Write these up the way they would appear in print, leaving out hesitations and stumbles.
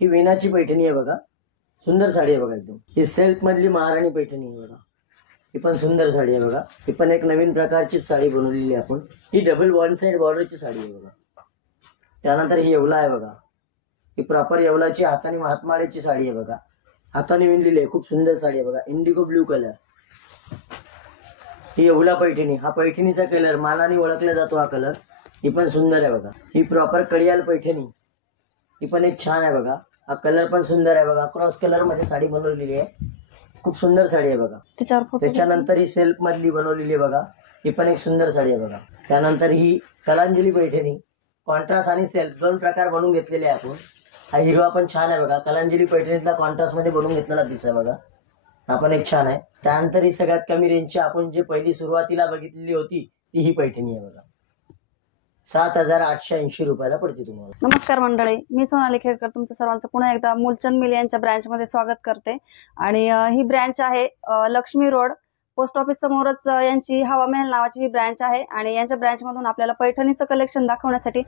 ही वेणाची पैठणी आहे बघा, सुंदर साडी आहे बघा एकदम। ही सिल्क मधली महाराणी पैठणी आहे बघा, ही पण सुंदर साडी आहे बघा। ही पण एक नवीन प्रकारची साडी बनवलेली आहे आपण। ही डबल वन साइड बॉर्डरची साडी आहे बघा। त्यानंतर ही येवला आहे बघा, ही प्रॉपर येवलाची हाताने हातमाळ्याची साडी आहे बघा, हाताने विणलेली आहे, खूप सुंदर साडी आहे बघा, इंडिगो ब्ल्यू कलर। ही येवला पैठणी, हा पैठणीचा कलर मानाने ओळखला जातो हा कलर, ही पण सुंदर आहे बघा। ही प्रॉपर कडियाल पैठणी, ही पण एक छान आहे बघा, हा कलर पण सुंदर आहे बघा, क्रॉस कलर मध्ये साडी बनवलेली आहे, खूप सुंदर साडी आहे बघा। त्याच्यानंतर ही सेल्फ मधली बनवलेली आहे बघा, ही पण एक सुंदर साडी आहे बघा। त्यानंतर ही कलांजली पैठणी, कॉन्ट्रास्ट आणि सेल्फ दोन प्रकार बनवून घेतलेले आहे आपण। हा हिरवा पण छान आहे बघा, कलांजली पैठणीतला कॉन्ट्रास्ट मध्ये बनवून घेतलेला पीस आहे बघा, हा पण एक छान आहे। त्यानंतर ही सगळ्यात कमी रेंजची आपण जे पहिली सुरुवातीला बघितलेली होती ती ही पैठणी आहे बघा, 7,880 रुपयाला पडते तुम्हाला। नमस्कार मंडळी, मी सोनाली खेडकर तुमचं सर्वांचं पुन्हा एकदा मूलचंद मिल यांच्या ब्रँच मध्ये स्वागत करते। आणि ही ब्रँच आहे लक्ष्मी रोड पोस्ट ऑफिस समोरच यांची हवा महल नावाची ही ब्रँच आहे। आणि यांच्या ब्रँच मधून आपल्याला पैठणीचं कलेक्शन दाखवण्यासाठी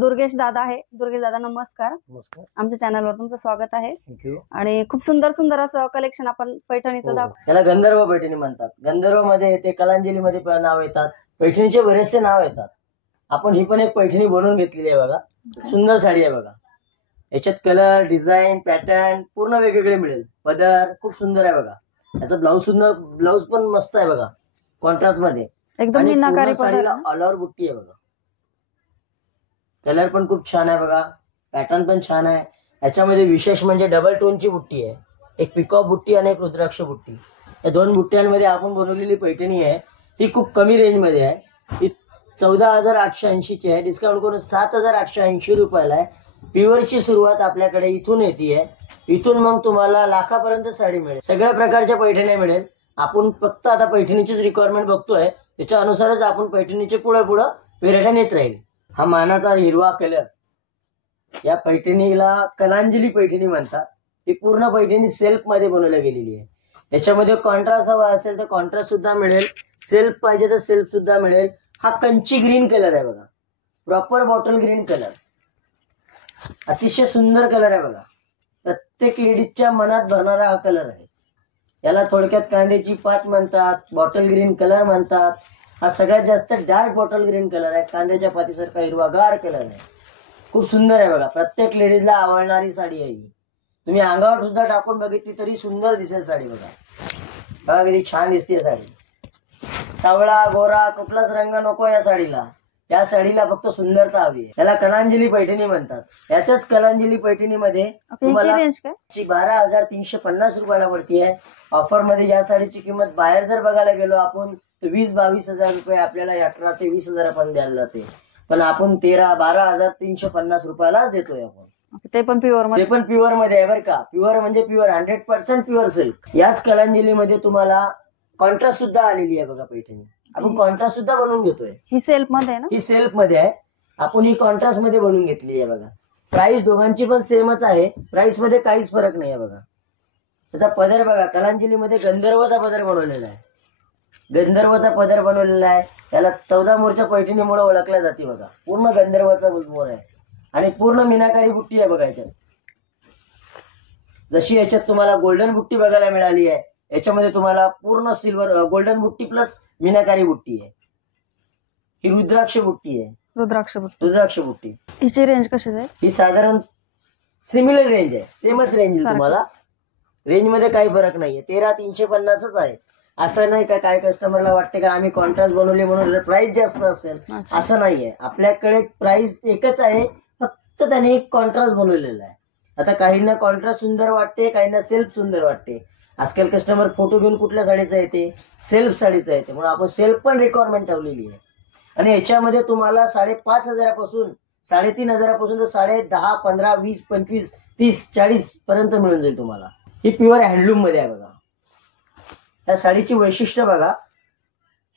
दुर्गेश दादा आहे। दुर्गेश दादा नमस्कार। नमस्कार, आमच्या चॅनलवर तुमचं स्वागत आहे। थँक्यू। आणि खूप सुंदर सुंदर असं कलेक्शन आपण पैठणीचं दाखव। याला गंधर्व पैठणी म्हणतात, गंधर्व मध्ये येते, कलांजली मध्ये नाव येतात, पैठणीचे बरेचसे नाव येतात। आपण ही पण एक पैठणी बनवून घेतलेली आहे बघा, सुंदर साडी आहे बघा, याच्यात कलर डिझाईन पॅटर्न पूर्ण वेगवेगळे मिळेल, पदर खूप सुंदर आहे बघा, याचा ब्लाऊज पण मस्त आहे बघा, कॉन्ट्रास्ट मध्ये एकदम आणि मीनाकारी पूर्ण साडीला ऑल ओव्हर बुट्टी आहे बघा, कलर पण खूप छान आहे बघा, पॅटर्न पण छान आहे। याच्यामध्ये विशेष म्हणजे डबल टोनची बुट्टी आहे, एक पिकॉक बुट्टी आणि एक रुद्राक्ष बुट्टी, या दोन बुट्ट्यांमध्ये आपण बनवलेली पैठणी आहे। ही खूप कमी रेंज मध्ये आहे, ही 14,880 ची आहे, डिस्काउंट करून 7,880 रुपयाला आहे। प्युअरची सुरुवात आपल्याकडे इथून येते, इथून मग तुम्हाला लाखापर्यंत साडी मिळेल, सगळ्या प्रकारच्या पैठण्या मिळेल। आपण फक्त आता पैठणीचीच रिक्वायरमेंट बघतोय, त्याच्या अनुसारच आपण पैठणीचे पुढे व्हेरायटी नेत राहील। हा मानाचा हिरवा कलर, या पैठणीला कलांजली पैठणी म्हणतात। ही पूर्ण पैठणी सेल्फ मध्ये बनवली गेलेली आहे, याच्यामध्ये कॉन्ट्रास्ट हवा असेल तर कॉन्ट्रास्ट सुद्धा मिळेल, सेल्फ पाहिजे तर सेल्फ सुद्धा मिळेल। हा कंची ग्रीन कलर आहे बघा, प्रॉपर बॉटल ग्रीन कलर, अतिशय सुंदर कलर आहे बघा, प्रत्येक लेडीजच्या मनात भरणारा हा कलर आहे। याला थोडक्यात कांद्याची पात म्हणतात, बॉटल ग्रीन कलर म्हणतात। हा सगळ्यात जास्त डार्क बॉटल ग्रीन कलर आहे, कांद्याच्या पातीसारखा हिरवागार कलर आहे, खूप सुंदर आहे बघा, प्रत्येक लेडीजला आवडणारी साडी आहे ही। तुम्ही अंगावर सुद्धा टाकून बघितली तरी सुंदर दिसेल साडी बघा, बघा किती छान दिसते साडी। सावळा गोरा कुठलाच रंग नको या साडीला, या साडीला फक्त सुंदरता हवी आहे। याला कलांजली पैठणी म्हणतात। याच्याच कलांजली पैठणीमध्ये तुम्हाला 12,350 रुपयाला पडतीये। ऑफर मध्ये या साडीची किंमत बाहेर जर बघायला गेलो आपण तर 20-22 हजार रुपये आपल्याला 18 ते 20 हजार पण द्यायला जाते, पण आपण 12,350 रुपयालाच देतोय आपण, ते पण प्युअर मध्ये, ते पण प्युअर मध्ये आहे बरं का, प्युअर म्हणजे प्युअर 100% प्युअर सिल्क। याच कलांजली मध्ये तुम्हाला कॉन्ट्रास्ट सुद्धा आलेली आहे बघा पैठणी, आपण कॉन्ट्रास्ट सुद्धा बनवून घेतोय। ही सेल्फ मध्ये आहे ना, ही सेल्फ मध्ये आहे, आपण ही कॉन्ट्रास्ट मध्ये बनवून घेतली आहे बघा। प्राइस दोघांची पण सेमच आहे, प्राइस मध्ये काहीच फरक नाही आहे बघा। त्याचा पदर बघा, कलांजली मध्ये गंधर्वचा पदर बनवलेला आहे, गंधर्वचा पदर बनवलेला आहे। याला 14 मोरच्या पैठणीमुळे ओळखल्या जाते बघा, पूर्ण गंधर्वचा मोर आहे आणि पूर्ण मीनाकारी बुट्टी आहे बघा याच्यात। जशी याच्यात तुम्हाला गोल्डन बुट्टी बघायला मिळाली आहे, याच्यामध्ये तुम्हाला पूर्ण सिल्वर गोल्डन बुट्टी प्लस मीनाकारी बुट्टी आहे। ही रुद्राक्ष बुट्टी आहे, रुद्राक्ष बुट्टी। हिची रेंज कशी आहे? ही साधारण सिमिलर रेंज आहे, सेमच रेंज तुम्हाला, रेंज मध्ये काही फरक नाहीये, 13,350च आहे। असं नाही का काय कस्टमरला वाटते का आम्ही कॉन्ट्रास्ट बनवले म्हणून प्राइस जास्त असेल, असं नाहीये। आपल्याकडे प्राइस एकच आहे, फक्त त्याने एक कॉन्ट्रास्ट बनवलेला आहे। आता काहींना कॉन्ट्रास्ट सुंदर वाटते, काहींना सेल्फ सुंदर वाटते। आजकाल कस्टमर फोटो घेऊन कुठल्या साडीचा येते, सेल्फ साडीचा येते, म्हणून आपण सेल्फ पण रिक्वायरमेंट ठेवलेली आहे। आणि याच्यामध्ये तुम्हाला 5,500 पासून 3,500 पासून तर 10,500, 15, 20, 25, 30, 40 पर्यंत मिळून जाईल तुम्हाला। ही प्युअर हँडलूम मध्ये आहे बघा, या साडीची वैशिष्ट्य बघा,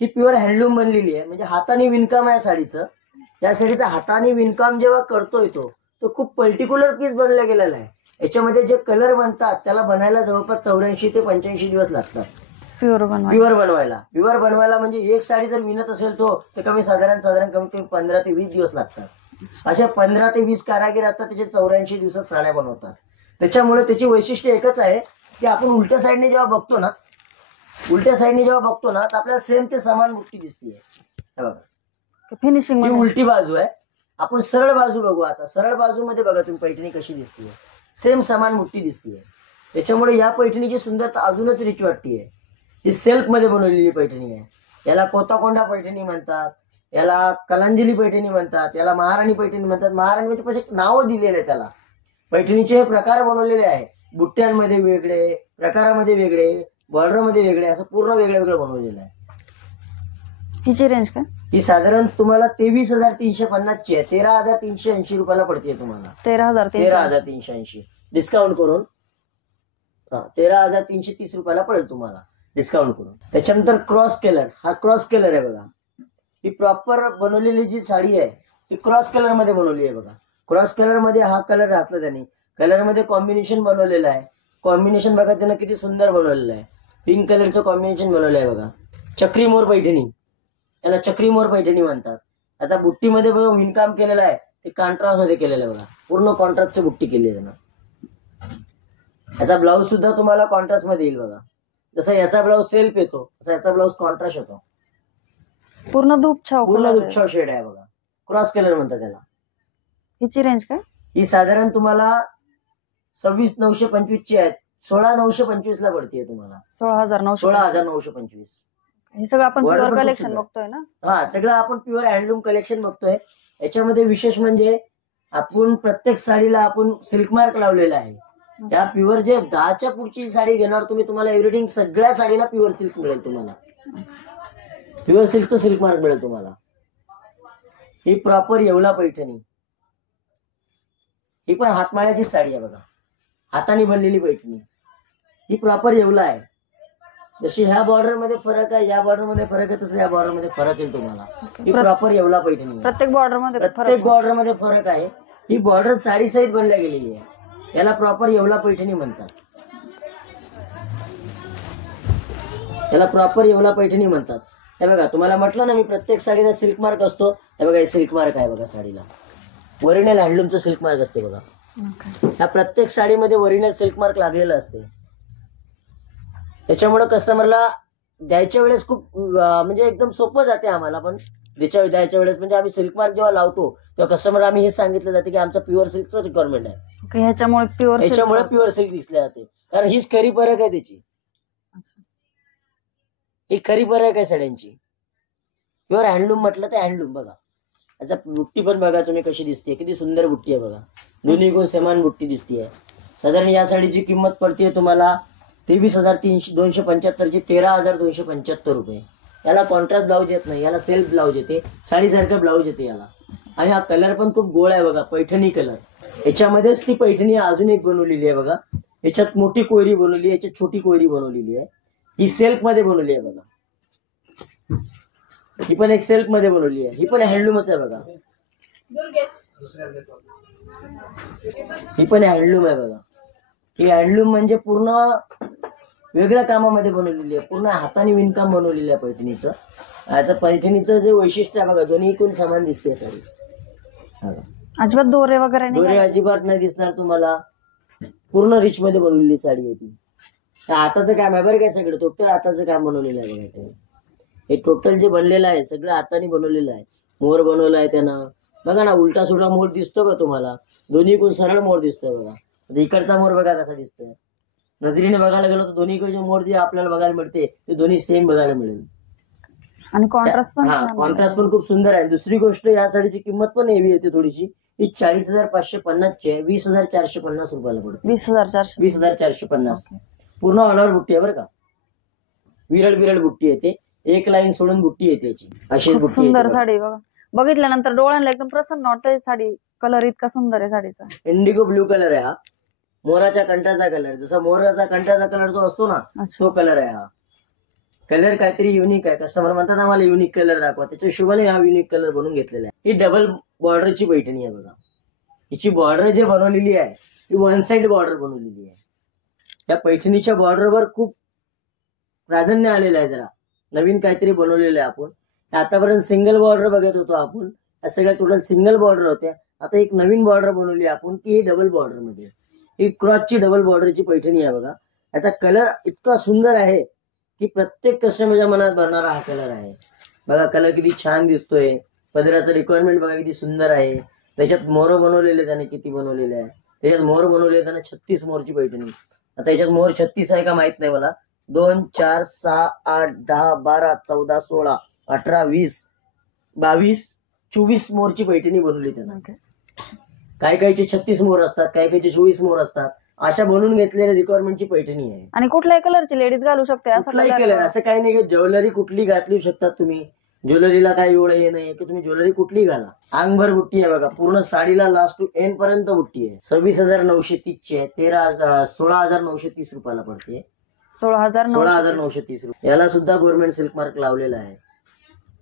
ही प्युअर हँडलूम बनलेली आहे, म्हणजे हाताने विणकाम आहे साडीचं। या साडीचा हाताने विणकाम जेव्हा करतोय तो खूप पर्टिक्युलर पीस बनला गेलेला आहे। याच्यामध्ये जे कलर बनतात त्याला बनायला जवळपास 84 ते 85 दिवस लागतात प्युअर बनवायला। प्युअर बनवायला म्हणजे एक साडी जर विणत असेल तर कमी साधारण कमी 15 ते 20 दिवस लागतात। अशा 15 ते 20 कारागीर असतात, त्याचे 84 दिवसात साड्या बनवतात। त्याच्यामुळे त्याची वैशिष्ट्य एकच आहे की आपण उलट्या साईडने जेव्हा बघतो ना तर आपल्याला सेम ते समान बुट्टी दिसते. फिनिशिंग ही उलटी बाजू आहे. आपण सरळ बाजू बघू आता. सरळ बाजूमध्ये बघा तुम्ही पैठणी कशी दिसते. सेम समान बुट्टी दिसते. त्याच्यामुळे या पैठणीची सुंदरता अजूनच रिच वाटतीये. ही सेल्फ मध्ये बनवलेली पैठणी आहे. याला कोताकोंडा पैठणी म्हणतात, याला कलांजली पैठणी म्हणतात, याला महाराणी पैठणी म्हणतात. महाराणी म्हणजे पैसे नावं दिलेले आहे त्याला. पैठणीचे हे प्रकार बनवलेले आहे. बुट्ट्यांमध्ये वेगळे, प्रकारामध्ये वेगळे, बॉर्डरमध्ये वेगळे, असं पूर्ण वेगळं वेगळं बनवलेलं आहे. हिची रेंज काय? ही साधारण तुम्हाला 23,350 ची आहे. 13,380 रुपयाला पडते तुम्हाला. 13,380 डिस्काउंट करून 13,330 रुपयाला पडेल तुम्हाला डिस्काउंट करून. त्याच्यानंतर क्रॉस कलर. हा क्रॉस कलर आहे बघा. ही प्रॉपर बनवलेली जी साडी आहे ही क्रॉस कलर मध्ये बनवली आहे बघा. क्रॉस कलर मध्ये हा कलर घातला त्याने. कलर मध्ये कॉम्बिनेशन बनवलेलं आहे. कॉम्बिनेशन बघा त्यानं किती सुंदर बनवलेलं आहे. पिंक कलरचं कॉम्बिनेशन बनवलं आहे बघा. चक्री मोर पैठणी, याला चक्री मोर पैठणी म्हणतात. आता बुट्टीमध्ये बघा विणकाम केलेलं आहे ते कॉन्ट्रास्ट मध्ये केलेलं आहे बघा. पूर्ण कॉन्ट्रास्टची बुट्टी केली आहे त्यानं. याचा ब्लाऊज सुद्धा तुम्हाला कॉन्ट्रास्ट मध्ये येईल बघा. जसं याचा ब्लाऊज सेल्फ येतो तसा याचा ब्लाऊज कॉन्ट्रास्ट येतो. पूर्ण धूपछाव शेड आहे बघा. क्रॉस कलर म्हणतात त्याला. हिची रेंज काय? ही साधारण तुम्हाला 26,925 ची आहे. 16,925 ला पडते तुम्हाला. 16,925. हे सगळं आपण Border प्युअर पण खूप कलेक्शन सुंदर. बघतोय ना. हा सगळं आपण प्युअर हँडलूम कलेक्शन बघतोय. याच्यामध्ये विशेष म्हणजे आपण प्रत्येक साडीला आपण सिल्क मार्क लावलेला आहे. त्या प्युअर जे 10च्या पुढची साडी घेणार तुम्हाला एव्हरीथिंग सगळ्या साडीला प्युअर सिल्क मिळेल तुम्हाला. प्युअर सिल्कचं सिल्क मार्क मिळेल तुम्हाला. ही प्रॉपर येवला पैठणी. ही पण हातमाळ्याची साडी आहे बघा. हाताने बनलेली पैठणी. ही प्रॉपर येवला आहे. जशी ह्या बॉर्डर मध्ये फरक आहे, या बॉर्डर मध्ये फरक आहे, तसं या बॉर्डर मध्ये फरक येईल तुम्हाला. ही प्रॉपर येवला पैठणी आहे. प्रत्येक बॉर्डर मध्ये फरक आहे. ही बॉर्डर साडी सहित बनल्या गेलेली आहे. याला प्रॉपर येवला पैठणी म्हणतात. याला प्रॉपर येवला पैठणी म्हणतात. हे बघा तुम्हाला म्हटलं ना मी प्रत्येक साडीला सिल्क मार्क असतो. हे बघा हे सिल्क मार्क आहे बघा साडीला. ओरिजिनल हँडलूमचं सिल्क मार्क असते बघा. ह्या प्रत्येक साडीमध्ये ओरिजिनल सिल्क मार्क लागलेलं असते. त्याच्यामुळे कस्टमरला द्यायच्या वेळेस खूप म्हणजे एकदम सोपं जाते आम्हाला. पण द्यायच्या वेळेस म्हणजे आम्ही सिल्क मार्क जेव्हा लावतो तेव्हा कस्टमर आम्ही हे सांगितलं जाते की आमचं प्युअर सिल्कचं रिक्वायरमेंट आहे. ह्याच्यामुळे प्युअर सिल्क दिसले जाते. कारण हीच खरी फरक आहे त्याची. ही खरी फरक आहे साड्यांची. प्युअर हँडलूम म्हटलं तर हँडलूम बघा. याचा बुट्टी पण बघा तुम्ही कशी दिसते. किती सुंदर बुट्टी आहे बघा. दोन्ही गुण समान बुट्टी दिसते. साधारण या साडीची किंमत पडते तुम्हाला 23,275 ची. 13,275 रुपये. याला कॉन्ट्रास्ट ब्लाऊज येत नाही. याला सेल्फ ब्लाऊज येते. साडीसारखं ब्लाऊज येते याला. आणि हा कलर पण खूप गोड आहे बघा. पैठणी कलर. याच्यामध्येच ती पैठणी अजून एक बनवलेली आहे बघा. याच्यात मोठी कोयरी बनवली, याच्यात छोटी कोयरी बनवलेली आहे. ही सेल्फ मध्ये बनवली आहे बघा. ही पण एक सेल्फ मध्ये बनवली आहे. ही पण हँडलूमच आहे बघा. ही पण हँडलूम आहे बघा. ही हँडलूम म्हणजे पूर्ण वेगळ्या कामामध्ये बनवलेली आहे. पूर्ण हाताने विणकाम बनवलेलं आहे पैठणीचं. याचं पैठणीचं जे वैशिष्ट्य आहे बघा दोन्ही कोण समान दिसते साडी. अजिबात दोरे वगैरे दोरे अजिबात नाही दिसणार तुम्हाला. पूर्ण रिच मध्ये बनवलेली साडी आहे ती. हाताचं काम आहे बरं काय. सगळं टोटल हाताचं काम बनवलेलं आहे बघा. हे टोटल जे बनलेलं आहे सगळं हाताने बनवलेलं आहे. मोर बनवला आहे त्यानं बघा ना. उलटा सुलटा मोर दिसतो का तुम्हाला. दोन्ही कोण सरळ मोर दिसतोय बघा. इकडचा मोर बघा कसा दिसतोय. नजरेने बघायला गेलो तर दोन्हीकडचे मोर जे आपल्याला बघायला मिळते ते दोन्ही सेम बघायला मिळेल. आणि कॉन्ट्रास्ट पण खूप सुंदर आहे. दुसरी गोष्ट या साडीची किंमत पण हेवी येते थोडीशी. ही 40,550 ची आहे. 20,450 रुपयाला पडते. 20,450. पूर्ण ऑल ओव्हर बुट्टी आहे बरं का. विरळ बुट्टी येते. एक लाईन सोडून बुट्टी येते याची. अशी सुंदर साडी बघा. बघितल्यानंतर डोळ्यांना एकदम प्रसन्न वाटतं. साडी कलर इतका सुंदर आहे साडीचा. इंडिगो ब्ल्यू कलर आहे हा. मोराच्या कंठाचा कलर. जसा मोराचा कंठाचा कलर जो असतो ना तो कलर आहे हा. कलर काहीतरी युनिक आहे. कस्टमर म्हणतात आम्हाला युनिक कलर दाखवा. त्याच्या हिशोबाने हा युनिक कलर बनवून घेतलेला आहे. ही डबल बॉर्डरची पैठणी आहे बघा. हिची बॉर्डर जे बनवलेली आहे ही वन साइड बॉर्डर बनवलेली आहे. या पैठणीच्या बॉर्डरवर खूप प्राधान्य आलेलं आहे. जरा नवीन काहीतरी बनवलेलं आहे आपण. आतापर्यंत सिंगल बॉर्डर बघत होतो आपण. या सगळ्या टोटल सिंगल बॉर्डर होत्या. आता एक नवीन बॉर्डर बनवली आपण की ही डबल बॉर्डर मध्ये. ही क्रॉसची डबल बॉर्डरची पैठणी आहे बघा. याचा कलर इतका सुंदर आहे की प्रत्येक कस्टमरच्या मनात भरणारा हा कलर आहे बघा. कलर किती छान दिसतोय. पदराचं रिक्वायरमेंट बघा किती सुंदर आहे. त्याच्यात मोर बनवलेले त्याने किती बनवलेले आहे. त्याच्यात मोर बनवलेले त्याने 36 मोरची पैठणी. आता याच्यात मोर 36 आहे का माहित नाही मला. 2 4 6 8 10 12 14 16 18 20 22 24 मोरची पैठणी बनवली त्यानं. काही काहीचे 36 मोर असतात, काही काहीचे 24 मोर असतात. अशा बनवून घेतलेल्या रिक्वायरमेंटची पैठणी आहे. आणि कुठल्याही कलरची लेडीज घालू शकते असं कुठलाही कलर असं काही नाही की ज्वेलरी कुठली घातली शकतात तुम्ही. ज्वेलरीला काही एवढं हे नाही की तुम्ही ज्वेलरी कुठली घाला. अंगभर बुट्टी आहे बघा. पूर्ण साडीला लास्ट टू एंड पर्यंत बुट्टी आहे. 26,930 ची आहे. 16,930 रुपयाला पडते. 16,930 रुपये. याला सुद्धा गव्हर्नमेंट सिल्क मार्क लावलेला आहे.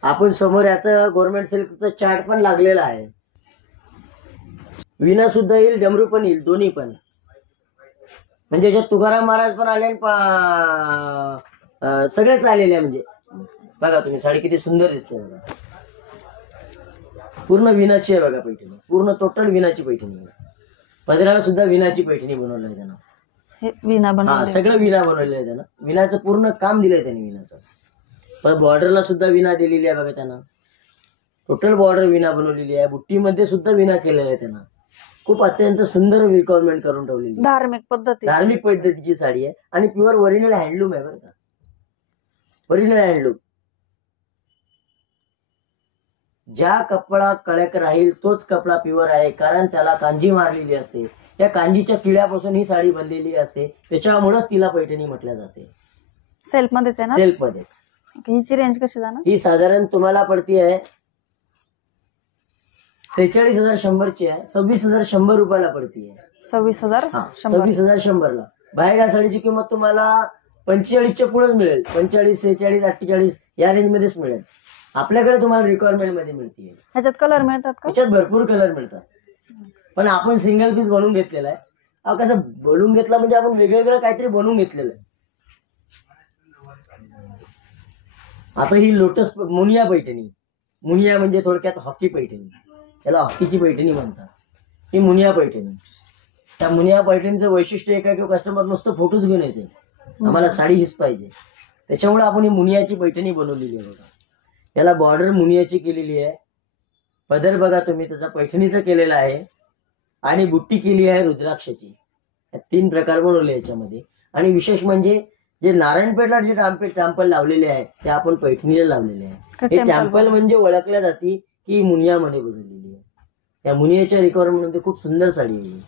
आपण समोर याचं गव्हर्नमेंट सिल्कचं चार्ट पण लागलेला आहे. विना सुद्धा येईल, डमरू पण येईल, दोन्ही पण. म्हणजे याच्यात तुकाराम महाराज पण आले सगळेच आलेले आहे. म्हणजे बघा तुम्ही साडी किती सुंदर दिसते बघा. पूर्ण विनाची आहे बघा पैठणी. पूर्ण टोटल विनाची पैठणी. पदराला सुद्धा विनाची पैठणी बनवली आहे त्यानं. विना हा बनवली. सगळं विना बनवलेलं आहे त्यानं. विनाचं पूर्ण काम दिलंय त्याने विनाचं. पण बॉर्डरला सुद्धा विना दिलेली आहे बघा त्यानं. टोटल बॉर्डर विना बनवलेली आहे. बुट्टीमध्ये सुद्धा विना केलेला आहे त्यानं. खूप अत्यंत सुंदर रिक्वायरमेंट करून ठेवलेली. धार्मिक पद्धतीची साडी आहे आणि प्युअर ओरिजिनल हँडलूम आहे बरं का. Original handloom. ज्या कपडा कडक राहील तोच कपडा प्युअर आहे. कारण त्याला कांजी मारलेली असते. त्या कांजीच्या किड्यापासून ही साडी बनलेली असते. त्याच्यामुळेच तिला पैठणी म्हटल्या जाते. सेल्फ मध्येच आहे ना. सेल्फ मध्येच. हिची रेंज कशी जाणार. ही साधारण तुम्हाला पडती आहे 46,100 ची आहे. 26,100 रुपयाला पडती आहे. 26,100 ला. बाहेर या साडीची किंमत तुम्हाला 45च्या पुढेच मिळेल. 45 46 48 या रेंज मध्येच मिळेल. आपल्याकडे तुम्हाला रिक्वायरमेंट मध्ये मिळते. ह्याच्यात कलर मिळतात का. ह्याच्यात भरपूर कलर मिळतात. पण आपण सिंगल पीस बनवून घेतलेला आहे. कसं बनवून घेतला म्हणजे आपण वेगवेगळं काहीतरी बनवून घेतलेलं आहे. आता ही लोटस मुनिया पैठणी. मुनिया म्हणजे थोडक्यात हॉकी पैठणी. त्याला हॉकीची पैठणी म्हणतात. ही मुनिया पैठणी. त्या मुनिया पैठणीचं वैशिष्ट्य एक आहे की कस्टमर नुसतं फोटोच घेऊन येते. आम्हाला साडी हीच पाहिजे. त्याच्यामुळे आपण ही मुनियाची पैठणी बनवलेली आहे बघा. याला बॉर्डर मुनियाची केलेली आहे. पदर बघा तुम्ही त्याचा पैठणीचा केलेला आहे. आणि बुट्टी केली आहे रुद्राक्षाची. 3 प्रकार बनवले याच्यामध्ये. आणि विशेष म्हणजे जे नारायणपेठला जे टॅम्पल लावलेले आहे ते आपण पैठणीला लावलेले आहे. हे टॅम्पल म्हणजे ओळखल्या जाते की मुनियामध्ये बनवलेली आहे. त्या मुनियाच्या रिक्वायरमेंट मध्ये खूप सुंदर साडी आहे.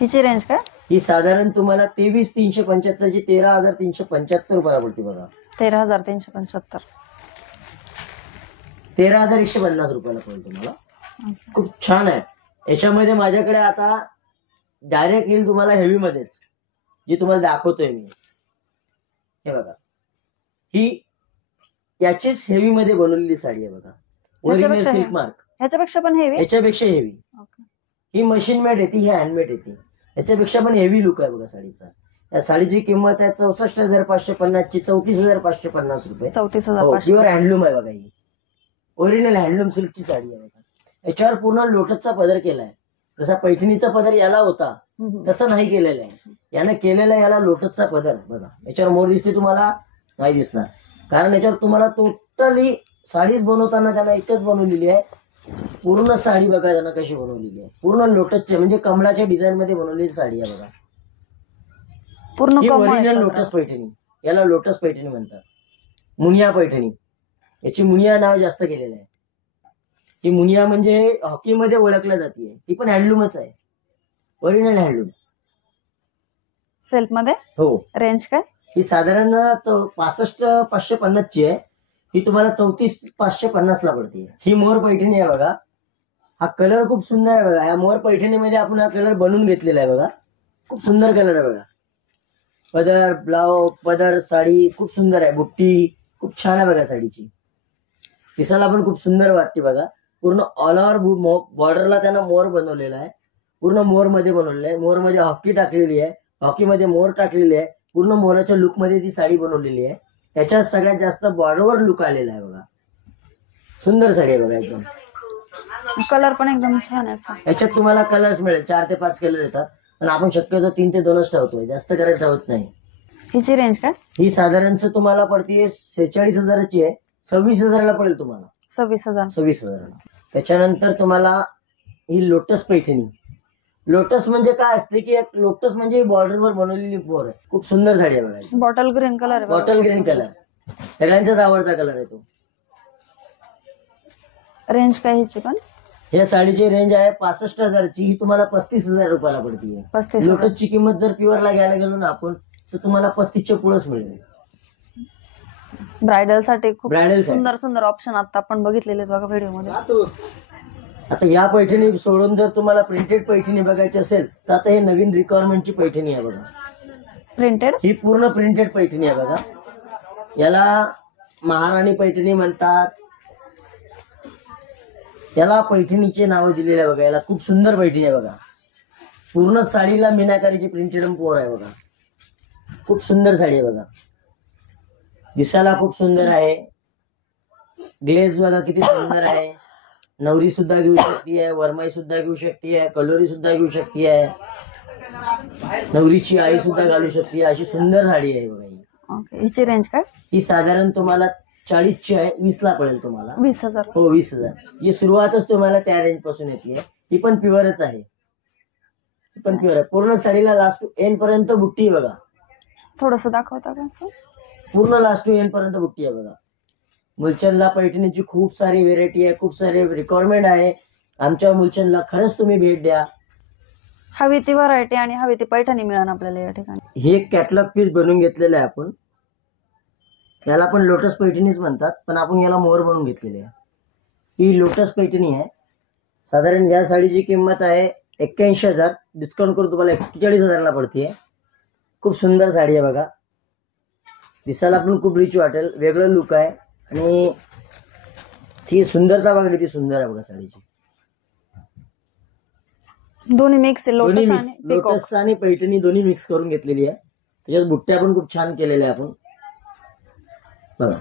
हिची रेंज काय. ही साधारण तुम्हाला 23,375 ची 13,375 रुपयाला पडते बघा. 13,375. 13,150 रुपयाला पडेल तुम्हाला. खूप छान आहे. याच्यामध्ये माझ्याकडे आता डायरेक्ट येईल तुम्हाला हेवी मध्येच जी तुम्हाला दाखवतोय मी. हे बघा ही याचीच हेवी मध्ये बनवलेली साडी आहे बघा. Original silk mark. ह्याच्यापेक्षा पण हेवी. याच्यापेक्षा हेवी. ही मशीन मेड येते, ही हँडमेड येते. याच्यापेक्षा पण हेवी लुक आहे बघा साडीचा. या साडीची किंमत आहे 64,550 ची. 34,550 रुपये. 34,550. प्युअर हँडलूम आहे बघा. ही ओरिजिनल हँडलूम सिल्कची साडी आहे बघा. याच्यावर पूर्ण लोटसचा पदर केलाय. जसा पैठणीचा पदर याला होता तसं नाही केलेला आहे. यानं केलेला याला लोटसचा पदर बघा. याच्यावर मोर दिसते तुम्हाला नाही दिसणार. कारण याच्यावर तुम्हाला टोटली साडीच बनवताना त्याला एकच बनवलेली आहे. पूर्ण साडी बघा त्यांना कशी बनवलेली आहे. पूर्ण लोटसचे म्हणजे कमळाच्या डिझाईन मध्ये बनवलेली साडी आहे बघा. पूर्ण ओरिजिनल लोटस पैठणी. याला लोटस पैठणी म्हणतात. मुनिया पैठणी. याची मुनिया नाव जास्त केलेलं आहे. ही मुनिया म्हणजे हॉकीमध्ये ओळखल्या जाते. ती पण हँडलूमच आहे. Original handloom. सेल्फ मध्ये. हो. रेंज काय. ही साधारण 65,550 ची आहे. ही तुम्हाला 34,550 ला पडते. ही मोर पैठणी आहे बघा. हा कलर खूप सुंदर आहे बघा. या मोर पैठणीमध्ये आपण हा कलर बनवून घेतलेला आहे बघा. खूप सुंदर कलर आहे बघा. पदर ब्लाउज पदर साडी खूप सुंदर आहे. बुट्टी खूप छान आहे बघा साडीची. दिसायला पण खूप सुंदर वाटते बघा. पूर्ण ऑल ओव्हर बॉर्डरला त्यानं मोर बनवलेला आहे. पूर्ण मोर मध्ये बनवलेला आहे. मोर मध्ये हॉकी टाकलेली आहे. हॉकीमध्ये मोर टाकलेली आहे. पूर्ण मोराच्या लुक मध्ये ती साडी बनवलेली आहे. त्याच्यात सगळ्यात जास्त बॉर्डरवर लुक आलेला आहे बघा. सुंदर साडी आहे बघा एकदम. कलर पण एकदम छान आहे. याच्यात तुम्हाला कलर्स मिळेल. 4 ते 5 कलर येतात. पण आपण शक्यतो 3 ते 2च ठेवतोय, जास्त करायला ठेवत नाही. हिची रेंज काय? ही साधारणच तुम्हाला पडते 46,000ची आहे, 26,000ला पडेल तुम्हाला. 26,000. 26,000ला. त्याच्यानंतर तुम्हाला ही लोटस पैठणी. लोटस म्हणजे काय असते की एक लोटस म्हणजे बॉर्डरवर बनवलेली मोर आहे. खूप सुंदर साडी आहे बघा. बॉटल ग्रीन कलर आहे. बॉटल ग्रीन कलर सगळ्यांचाच आवडता कलर आहे तो. रेंज काय हिची पण? या साडीची रेंज आहे 65,000ची. ही तुम्हाला 35,000 रुपयाला पडतीये. 35,000. लोटसची किंमत जर प्युअरला घ्यायला गेलो ना आपण तर तुम्हाला 35च्या पुढेच मिळेल. ब्रायडल साठी खूप ब्रायडल सुंदर सुंदर ऑप्शन आता आपण बघितलेले आहेत बघा व्हिडिओ मध्ये. आता या पैठणी सोडून जर तुम्हाला प्रिंटेड पैठणी बघायची असेल तर आता हे नवीन रिक्वायरमेंटची पैठणी आहे बघा. प्रिंटेड? ही पूर्ण प्रिंटेड पैठणी आहे बघा. याला महाराणी पैठणी म्हणतात. याला पैठणीचे नाव दिलेले आहे बघा. याला खूप सुंदर पैठणी आहे बघा. पूर्ण साडीला मीनाकारीची प्रिंटेड पोर आहे बघा. खूप सुंदर साडी आहे बघा. दिसायला खूप सुंदर आहे. ग्लेज बघा किती सुंदर आहे. नवरी सुद्धा घेऊ शकते, वरमाई सुद्धा घेऊ शकते, कलोरी सुद्धा घेऊ शकते, नवरीची आई सुद्धा घालू शकते. अशी सुंदर साडी आहे बघा ही. ओके. हिची रेंज काय? ही साधारण तुम्हाला 40ची आहे, 20ला पडेल तुम्हाला. 20,000. हो 20,000. ही सुरुवातच तुम्हाला त्या रेंज पासून येते. ही पण प्युअरच आहे. ही पण प्युअर आहे. पूर्ण साडीला लास्ट टू एंड पर्यंत बुट्टी आहे बघा. थोडस दाखवता का असं? पूर्ण लास्ट टू एंड पर्यंत बुट्टी आहे बघा. मुलचंदला पैठणीची खूप सारी व्हेरायटी आहे, खूप सारे रिक्वायरमेंट आहे. आमच्या मुलचंदला खरंच तुम्ही भेट द्या. हवी ती व्हरायटी आणि हवी ती पैठणी मिळेल आपल्याला या ठिकाणी. हे कॅटलॉग पीस बनवून घेतलेलं आहे आपण. याला पण लोटस पैठणीच म्हणतात, पण आपण याला मोर बनवून घेतलेली आहे. ही लोटस पैठणी आहे. साधारण या साडीची किंमत आहे 81,000. डिस्काउंट करून तुम्हाला 41,000ला पडतीये. खूप सुंदर साडी आहे बघा. दिसायला पण खूप रिच वाटेल. वेगळं लुक आहे आणि ती सुंदरता बघा किती सुंदर आहे बघा साडीची. दोन्ही मिक्स आहे. दोन्ही लोटस मिक्स, आणि peacock. लोटस आणि पैठणी दोन्ही मिक्स करून घेतलेली आहे. त्याच्यात बुट्ट्या पण खूप छान केलेल्या आहे आपण बघा.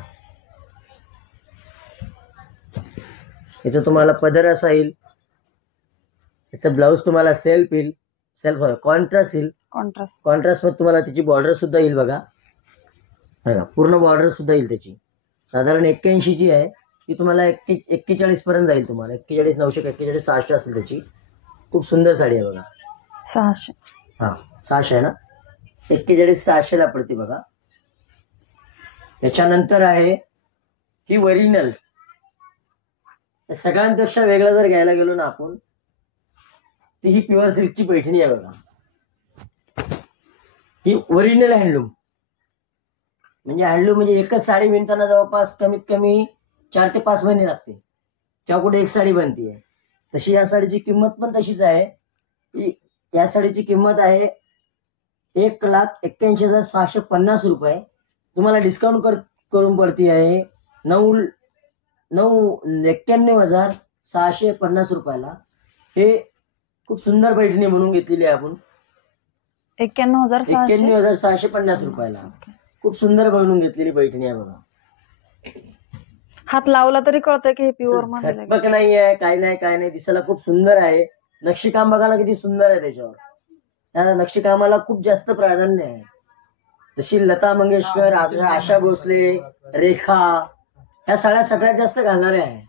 याचा तुम्हाला पदर असा येईल. याचा ब्लाऊज तुम्हाला सेल्फ येईल. सेल्फ कॉन्ट्रास्ट येईल. कॉन्ट्रास्ट मध्ये तुम्हाला त्याची बॉर्डर सुद्धा येईल बघा. बघा पूर्ण बॉर्डर सुद्धा येईल त्याची. साधारण 81ची आहे. ती तुम्हाला 41 पर्यंत जाईल तुम्हाला. 41,900, 41,600 असेल त्याची. खूप सुंदर साडी आहे बघा. 600. हा 600 आहे ना. 41,600ला पडते बघा. त्याच्यानंतर आहे ही ओरिजिनल. सगळ्यांपेक्षा वेगळं जर घ्यायला गेलो ना आपण ती ही प्युअर सिल्कची पैठणी आहे बघा. ही ओरिजिनल हँडलूम म्हणजे एकच साडी विणताना जवळपास कमीत कमी 4 ते 5 महिने लागते. तेव्हा कुठे एक साडी बनतीये. तशी या साडीची किंमत पण तशीच आहे. या साडीची किंमत आहे 1,81,650 रुपये. तुम्हाला डिस्काउंट करून पडती आहे 91,650 रुपयाला. हे खूप सुंदर पैठणी म्हणून घेतलेली आहे आपण. 91,650 रुपयाला. खूप सुंदर बनवून घेतलेली पैठणी आहे बघा. हात लावला तरी कळतंय की हे प्युअर मध्ये. झटपट नाहीये, काय नाही. दिसायला खूप सुंदर आहे. नक्षीकाम बघा ना किती सुंदर आहे त्याच्यावर. त्या नक्षीकामाला खूप जास्त प्राधान्य आहे. जशी लता मंगेशकर, आशा भोसले, रेखा ह्या साड्या सगळ्यात जास्त घालणाऱ्या आहे.